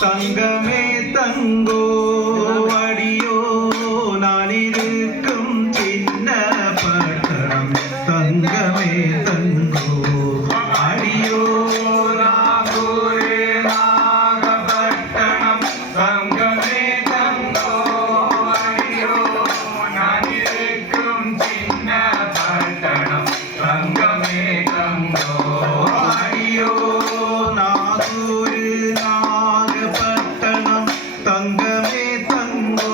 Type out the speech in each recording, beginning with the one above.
தங்கமே தங்கோ அடியோ நான் இருக்கும் சின்ன பட்டணம் தங்கமே தங்கோ அடியோ நாகூரே நாகப்பட்டணம் தங்கமே தங்கோ அடியோ நான் இருக்கும் சின்ன பட்டணம் தங்கமே தங்கோ அடியோ நாகூர் நாகப்பட்டணம் தங்கமே தங்கோ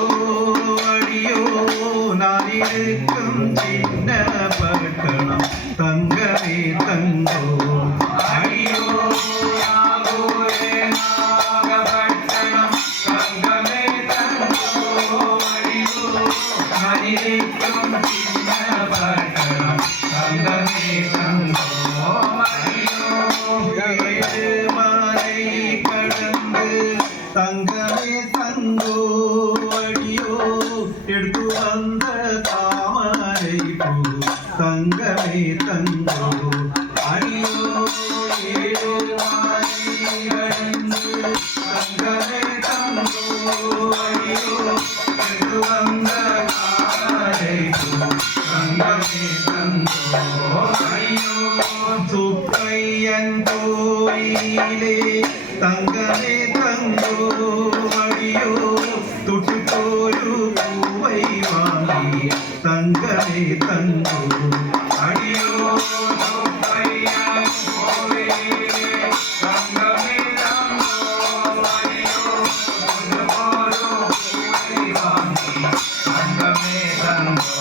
அடியோ நான் இருக்கும் சின்ன பட்டணம் தங்கமே தங்கோ அடியோ நாகூரே நாகப்பட்டணம் தங்கமே தங்கோ அடியோ நான் இருக்கும் சின்ன பட்டணம் தங்கமே தங்கோ அடியோ ஏழுமலை கடந்து தங்கமே தங்கோ அடியோ எடுத்து வந்த தாமரை பூ தங்கமே தங்கோ அடியோ ஏழுமலை கடந்து தங்கமே தங்கோ அடியோ எடுத்து வந்த தாமரை பூ தங்கமே தங்கோ அடியோ சுப்பையன் கோயிலே தங்கமே தங்கோ அடியோ தொட்டுக்கோரு பூவை வாங்கி தங்கமே தங்கோ அடியோ சுப்பையன் கோயிலே தங்கமே தங்கோ அடியோ தொட்டுக்கோரு பூவை வாங்கி தங்கமே தங்கோ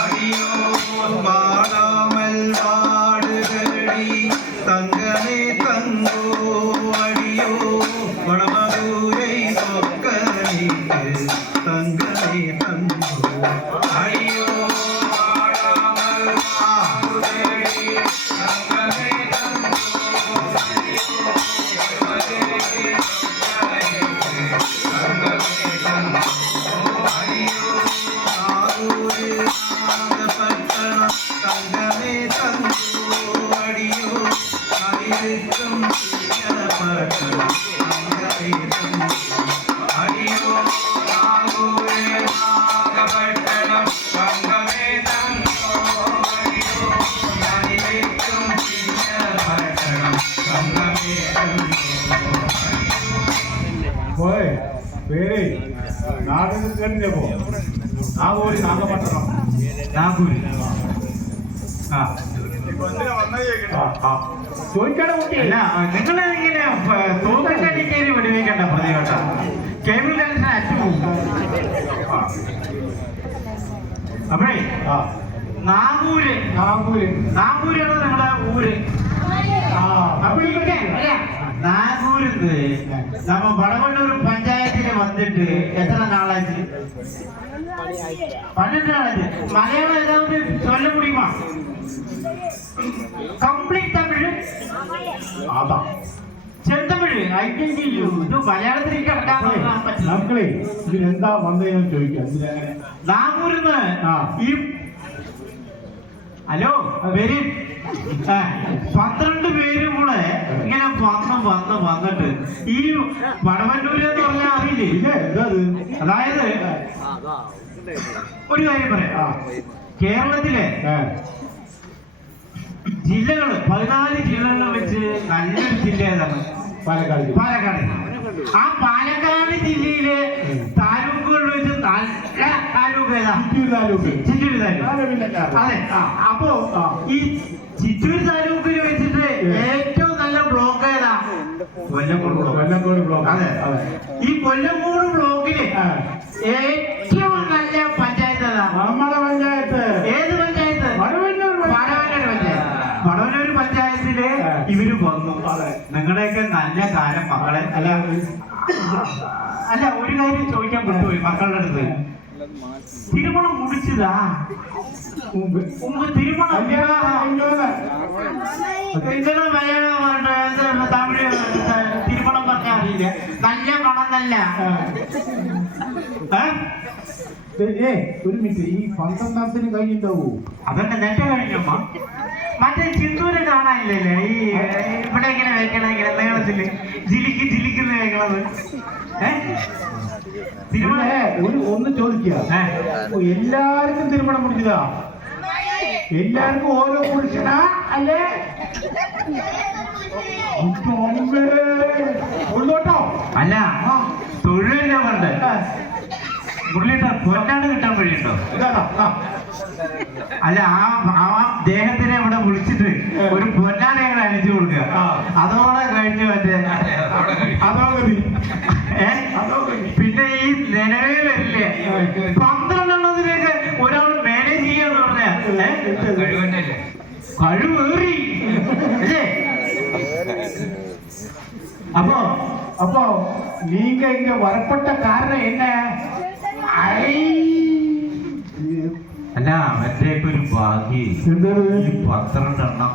அடியோ பாடாமல் பாடுகடி தங்கமே தங்கோ அடியோ வடமதுரை சொக்கனிக்கு தங்கமே தங்கோ அடியோ பாடாமல் பாடுகடி தங்கமே தங்கோ அடியோ வடமதுரை சொக்கனிக்கு தங்கமே தங்கோ அடியோ நாகூர் நாகப்பட்டணம் தங்கமே தங்கோ அடியோ இருக்கும் சின்ன பட்டணம் தங்கமே தங்கோ அடியோ நாகூரே நாகப்பட்டணம் தங்கமே தங்கோ அடியோ நான் இருக்கும் சின்ன பட்டணம் தங்கமே தங்கோ போய் பேரே നാടിന് കഴിഞ്ഞപ്പോ നാഗൂരി നാഗപട്ടണം നാഗൂർ ചോദിക്കണ കുട്ടി അല്ല നിങ്ങൾ ഇങ്ങനെ തോന്നക്കടിക്കേരി വെടിവെക്കണ്ട പ്രതികട്ട കേബിൾ കണക്ഷൻ അറ്റുപോകും അപ്പഴേ നാഗൂര് നാഗൂര് നാഗൂരാണ് നിങ്ങളുടെ ഊര് നാഗൂരിന്ന് നമ്മ വടവണ്ണൂർ പഞ്ചായത്തിൽ വന്നിട്ട് എത്ര നാളായിട്ട് 12 നാളായിട്ട് മലയാളം ഏതാണ്ട് ചൊല്ല മുടിയുമാ കംപ്ലീറ്റ് തമിഴ് അതാ Chentamil I K G U ഇത് മലയാളത്തിലേക്ക് കിടക്കാൻ മക്കളെ ഇതിലെന്താ വന്നതെന്ന് ചോദിക്കാം നാഗൂരിന്ന് ഈ ഹലോ വരി 12 പേരും കൂടെ ഇങ്ങനെ വന്നിട്ട് ഈ വടവന്നൂര് എന്ന് പറഞ്ഞാൽ അറിയില്ലേ അതായത് ഒരു കാര്യം പറയാം കേരളത്തിലെ ജില്ലകള് 14 ജില്ലകളിൽ വെച്ച് നല്ലൊരു ജില്ല ഏതാണ്? പാലക്കാട്. ആ പാലക്കാട് ജില്ലയിലെ താലൂക്കുകളിൽ വെച്ച് നല്ല താലൂക്ക് ഏതാ? ചിറ്റൂർ താലൂക്ക്. അതെ. അപ്പോ ഈ ചിറ്റൂർ താലൂക്കിൽ വെച്ചിട്ട് ഏറ്റവും നല്ല ബ്ലോക്ക് ഏതാ? കൊല്ലങ്കോട് ബ്ലോക്ക്. അതെ. ഈ കൊല്ലങ്കോട് ബ്ലോക്കില് ഏറ്റവും നല്ല പഞ്ചായത്ത് ഏതാ? നമ്മുടെ പഞ്ചായത്ത്. ഏത് പഞ്ചായത്ത്? വടവന്നൂർ പഞ്ചായത്ത്. വടവന്നൂർ പഞ്ചായത്തില് ഇവര് വന്നു. നിങ്ങളുടെയൊക്കെ നല്ല കാലം മക്കളെ. അല്ല ഒരു കാര്യം ചോദിക്കാൻ പറ്റുമോ മക്കളുടെ അടുത്ത്? തിരുമണം മുടിച്ചതാ? തിരുമണം തമിഴ് തിരുമണം പറഞ്ഞാൽ അറിയില്ല. നല്ല മണം നല്ല ഒരു മിനിറ്റ്, ഈ 12ാമത്തിന് കഴിഞ്ഞിട്ടാവൂ? അതന്നെ നേരത്തെ കഴിഞ്ഞമ്മ. മറ്റേ ചിന്തൂര് കാണാനില്ലല്ലേ ഈ ഇവിടെ ഇങ്ങനെ വെക്കണ ഇങ്ങനെ നീളത്തില് ജിലിക്ക് ജിലിക്കുന്ന വെക്കണത് ഒന്ന് ചോദിക്കുക, എല്ലാവർക്കും തിരുമണം മുടിച്ചതാ? എല്ലാവർക്കും ഓരോ പുരുഷനാ അല്ലേ? ഉള്ളോട്ടോ അല്ല, തൊഴിലുണ്ട്. മുരളിയുടെ പൊന്നാണ് കിട്ടാൻ വഴിയുണ്ടോ? അല്ല, ആ ദേഹത്തിനെ ഇവിടെ വിളിച്ചിട്ട് ഒരു പൊന്നാനെ ഞങ്ങൾ അണിച്ചു കൊടുക്കുക. അതോടെ കഴിഞ്ഞു മറ്റേ പിന്നെ ഈ നിലവേ വരില്ലേ 12 ഒരാൾ മാനേജ് ചെയ്യാന്ന് പറഞ്ഞ കഴിവേറി അല്ലേ? அப்போ நீங்க இங்க வரப்பட்ட காரணம் என்ன? അല്ല, അവന്റെയൊക്കെ ഒരു ഭാഗ്യം 12 എണ്ണം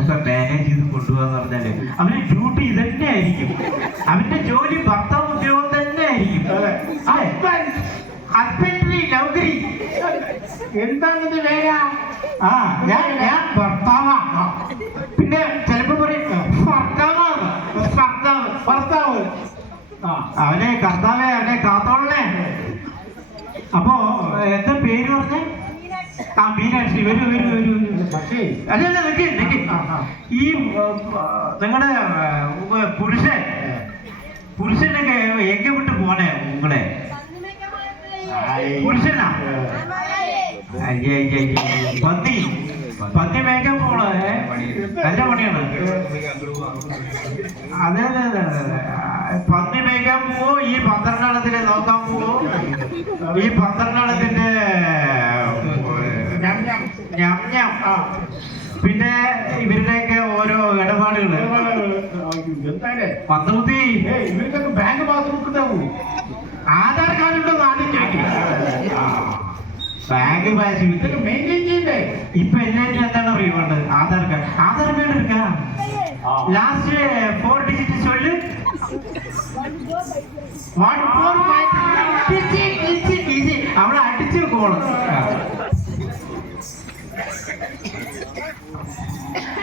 ഒക്കെ മാനേജ് ചെയ്ത് കൊണ്ടുപോകാന്ന് പറഞ്ഞാല് അവന്റെ ഡ്യൂട്ടി ഇതന്നെ ആയിരിക്കും. അവന്റെ ജോലി ഭർത്താവ് ഉദ്യോഗം തന്നെ ആയിരിക്കും. ഹസ്ബൻഡറി നൗകരി എന്താണെന്ന് വേല? ഞാൻ ഭർത്താവാ. പിന്നെ ചിലപ്പോ പറയും ഭർത്താവ് അവനെ കർത്താവേ അവനെ കാത്തോളേ. അപ്പോ എന്താ പേര് പറഞ്ഞേ? മീനാക്ഷി. വരൂ. അല്ല, ഈ നിങ്ങളുടെ പുരുഷനൊക്കെ എങ്ങനെ വിട്ട് പോണേ ഉങ്ങളെ? പുരുഷനാ? പന്നി മേയ്ക്കാൻ പോണ നല്ല പണിയാണ്. അതെ, പന്നി മേയ്ക്കാൻ പോവോ? ഈ 12 നോക്കാൻ പോവോ? ഈ 12 പിന്നെ ഇവരുടെയൊക്കെ ഓരോ ഇടപാടുകള്. പന്തൂത്തി ഇവർക്കൊക്കെ ബാങ്ക് പാസ്ബുക്ക് ഉണ്ടാവും. ആധാർ കാർഡ് ഉണ്ടോ നാട്ടിൽ ചോദിക്കും. ബാങ്ക് പാസ്ബുക്ക് മെയിൻറ്റെയിൻ ചെയ്യണ്ടേ? ഇപ്പൊ എല്ലാവരും എന്താണ് അറിയുന്നത്? ആധാർ കാർഡ് എടുക്കാം. ലാസ്റ്റ് 4 ഡിജിറ്റ് ചൊല്ല്. അവളെ അടിച്ചു പോകണം.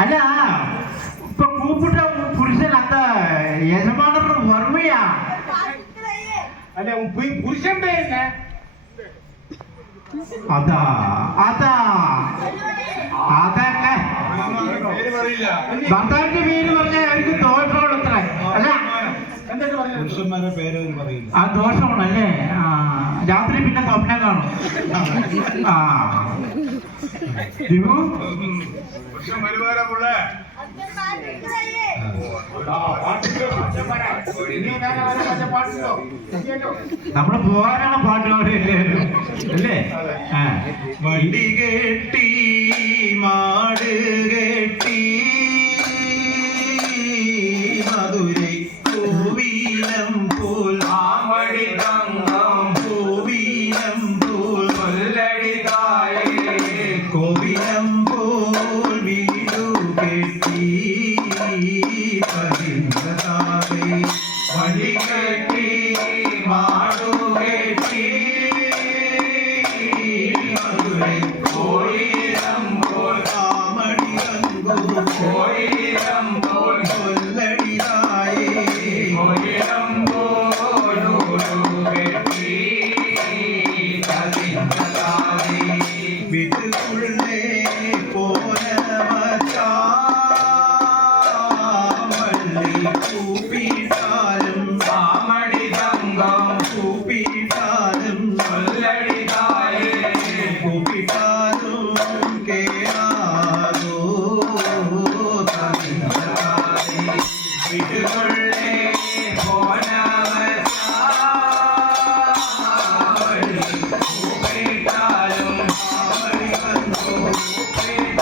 അല്ല, ഇപ്പൊ കൂപ്പിട്ട പുരുഷൻ അന്ത യജമാനരുടെ വർമ്മയാ. അല്ലെ പുരുഷൻ പേര് അതാ അതൊക്കെ ഭർത്താവിന്റെ പേര് പറഞ്ഞാൽ അവർക്ക് ദോഷമുള്ളത്ര. അല്ല, പുരുഷന്മാരുടെ പേര് പറയില്ല. ആ ദോഷമാണല്ലേ? രാത്രി പിന്നെ സ്വപ്നം കാണും. നമ്മള് പോകാനാണ് പാട്ടുപാടില്ലേ? അല്ലേ? വണ്ടി കെട്ടി മാട് കെട്ടി മധുരൈ പൂവീനം പോൽ ആമടി തങ്കം പൂവീനം പോൽ കൊല്ലടി തായേ കോവിനം പോൽ വീടു കെട്ടി പതിന്നതാവേ വണ്ടി കെട്ടി മാടു കെട്ടി മധുരൈ കോയിരം പോൽ ആമടി തങ്കം കോയിരം പോൽ കൊല്ലടി തായേ കോയിരം പോലു കെട്ടി പതിന്നതാവേ വീട്ടുള്ളേ പോന മച്ചാ കൂപ്പിട്ടാലും ആമടി തങ്കം കൂപ്പിട്ടാലും കൊല്ലടി തായേ കൂപ്പിട്ടാലും കേളാതോ തനിന്നതായേ വീട്ടുകൊള്ളേ കൂപ്പിട്ടാലും ആമടി തങ്കം കൂപ്പിട്ടാലും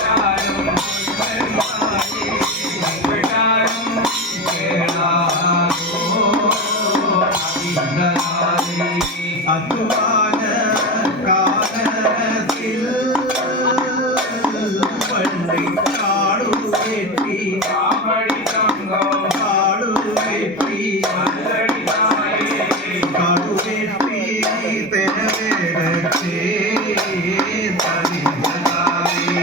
അധ്വാന കാലത്തിൽ പണ്ട് കാടുകെട്ടി കാമടി തങ്കം കാടുകെട്ടി കാടുകെട്ടി തെരവേടച്ചേ തനിന്നതായേ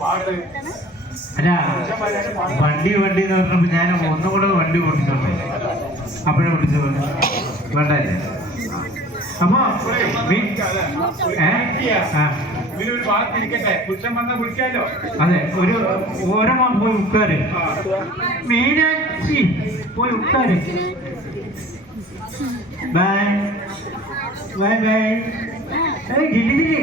പാട്ട് അല്ല വണ്ടി വണ്ടി എന്ന് പറഞ്ഞപ്പോ ഞാൻ ഒന്നും കൂടെ വണ്ടി ഓടിച്ചോട്ടെ അപ്പോഴേ വിളിച്ചു വേണ്ടല്ലേ അപ്പൊ ഇതിലൊരു ഭാഗത്തിരിക്കട്ടെ പുരുഷൻ വന്നാൽ വിളിക്കാലോ. അതെ ഒരു ഓരോ പോയി ഉക്കാര് മീനാക്ഷി പോയി ഉക്കാര് ബൈ ബൈ ബൈ ജില്ലി